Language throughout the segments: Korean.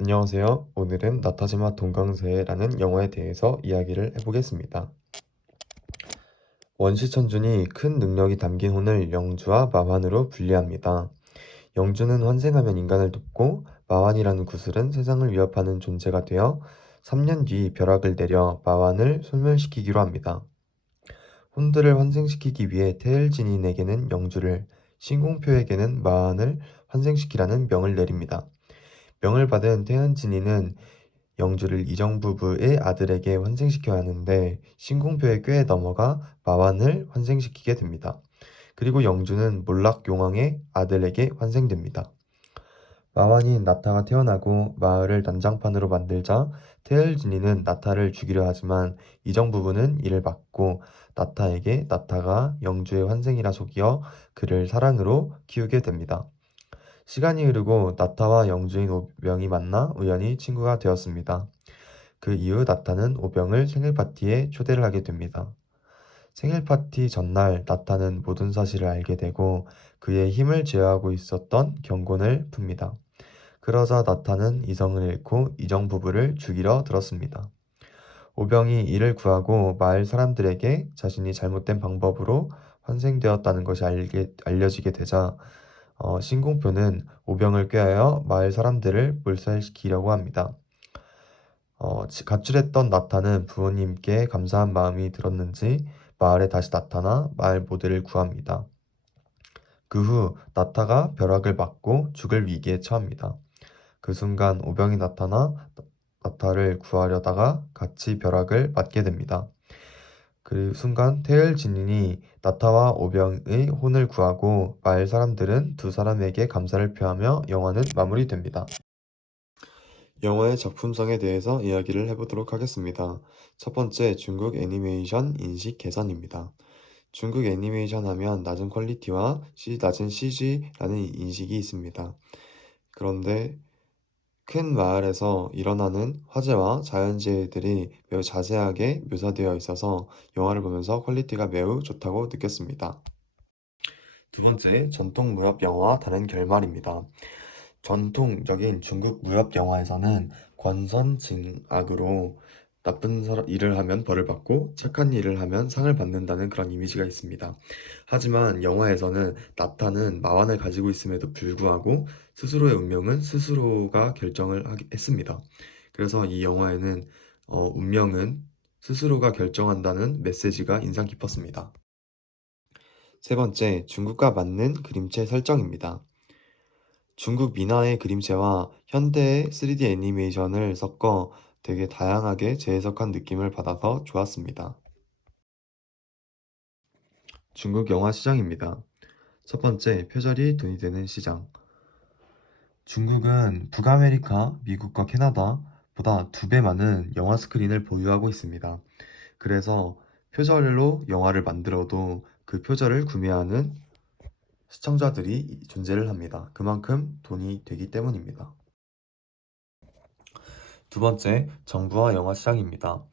안녕하세요. 오늘은 나타지마 동강새라는 영화에 대해서 이야기를 해보겠습니다. 원시천준이 큰 능력이 담긴 혼을 영주와 마환으로 분리합니다. 영주는 환생하면 인간을 돕고 마환이라는 구슬은 세상을 위협하는 존재가 되어 3년 뒤 벼락을 내려 마환을 소멸시키기로 합니다. 혼들을 환생시키기 위해 테일진인에게는 영주를, 신공표에게는 마환을 환생시키라는 명을 내립니다. 명을 받은 태은진이는 영주를 이정부부의 아들에게 환생시켜야 하는데 신공표의 꾀에 넘어가 마완을 환생시키게 됩니다. 그리고 영주는 몰락용왕의 아들에게 환생됩니다. 마완이 나타가 태어나고 마을을 난장판으로 만들자 테일진이는 나타를 죽이려 하지만 이정부부는 이를 막고 나타에게 나타가 영주의 환생이라 속여 그를 사랑으로 키우게 됩니다. 시간이 흐르고 나타와 영주인 오병이 만나 우연히 친구가 되었습니다. 그 이후 나타는 오병을 생일 파티에 초대를 하게 됩니다. 생일 파티 전날 나타는 모든 사실을 알게 되고 그의 힘을 제어하고 있었던 경곤을 풉니다. 그러자 나타는 이성을 잃고 이정 부부를 죽이러 들었습니다. 오병이 이를 구하고 마을 사람들에게 자신이 잘못된 방법으로 환생되었다는 것이 알려지게 되자 신공표는 오병을 꾀하여 마을 사람들을 몰살시키려고 합니다. 가출했던 나타는 부모님께 감사한 마음이 들었는지 마을에 다시 나타나 마을 모두를 구합니다. 그 후 나타가 벼락을 맞고 죽을 위기에 처합니다. 그 순간 오병이 나타나 나타를 구하려다가 같이 벼락을 맞게 됩니다. 그 순간 태을진인이 나타와 오병의 혼을 구하고 마을 사람들은 두 사람에게 감사를 표하며 영화는 마무리됩니다. 영화의 작품성에 대해서 이야기를 해보도록 하겠습니다. 첫 번째, 중국 애니메이션 인식 개선입니다. 중국 애니메이션 하면 낮은 퀄리티와 낮은 CG라는 인식이 있습니다. 그런데 큰 마을에서 일어나는 화재와 자연재해들이 매우 자세하게 묘사되어 있어서 영화를 보면서 퀄리티가 매우 좋다고 느꼈습니다. 두 번째, 전통 무협 영화와 다른 결말입니다. 전통적인 중국 무협 영화에서는 권선징악으로 나쁜 일을 하면 벌을 받고 착한 일을 하면 상을 받는다는 그런 이미지가 있습니다. 하지만 영화에서는 나타는 마완을 가지고 있음에도 불구하고 스스로의 운명은 스스로가 했습니다. 그래서 이 영화에는 운명은 스스로가 결정한다는 메시지가 인상 깊었습니다. 세 번째, 중국과 맞는 그림체 설정입니다. 중국 민화의 그림체와 현대의 3D 애니메이션을 섞어 되게 다양하게 재해석한 느낌을 받아서 좋았습니다. 중국 영화 시장입니다. 첫 번째, 표절이 돈이 되는 시장. 중국은 북아메리카, 미국과 캐나다보다 2배 많은 영화 스크린을 보유하고 있습니다. 그래서 표절로 영화를 만들어도 그 표절을 구매하는 시청자들이 존재를 합니다. 그만큼 돈이 되기 때문입니다. 두 번째, 정부와 영화 시장입니다.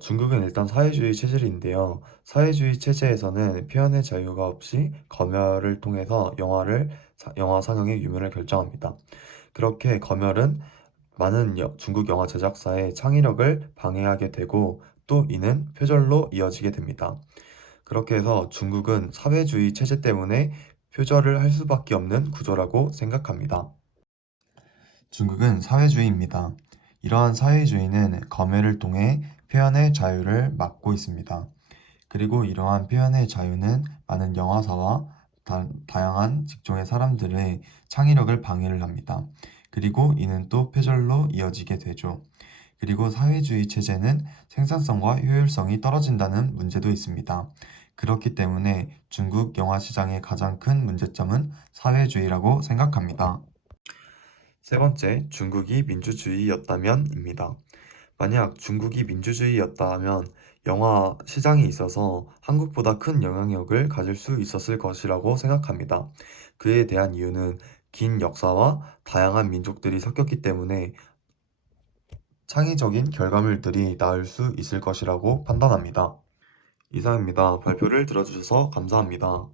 중국은 일단 사회주의 체제인데요. 사회주의 체제에서는 표현의 자유가 없이 검열을 통해서 영화 상영의 유무를 결정합니다. 그렇게 검열은 많은 중국 영화 제작사의 창의력을 방해하게 되고 또 이는 표절로 이어지게 됩니다. 그렇게 해서 중국은 사회주의 체제 때문에 표절을 할 수밖에 없는 구조라고 생각합니다. 중국은 사회주의입니다. 이러한 사회주의는 검열을 통해 표현의 자유를 막고 있습니다. 그리고 이러한 표현의 자유는 많은 영화사와 다양한 직종의 사람들의 창의력을 방해를 합니다. 그리고 이는 또 표절로 이어지게 되죠. 그리고 사회주의 체제는 생산성과 효율성이 떨어진다는 문제도 있습니다. 그렇기 때문에 중국 영화 시장의 가장 큰 문제점은 사회주의라고 생각합니다. 세 번째, 중국이 민주주의였다면입니다. 만약 중국이 민주주의였다면 영화 시장에 있어서 한국보다 큰 영향력을 가질 수 있었을 것이라고 생각합니다. 그에 대한 이유는 긴 역사와 다양한 민족들이 섞였기 때문에 창의적인 결과물들이 나올 수 있을 것이라고 판단합니다. 이상입니다. 발표를 들어주셔서 감사합니다.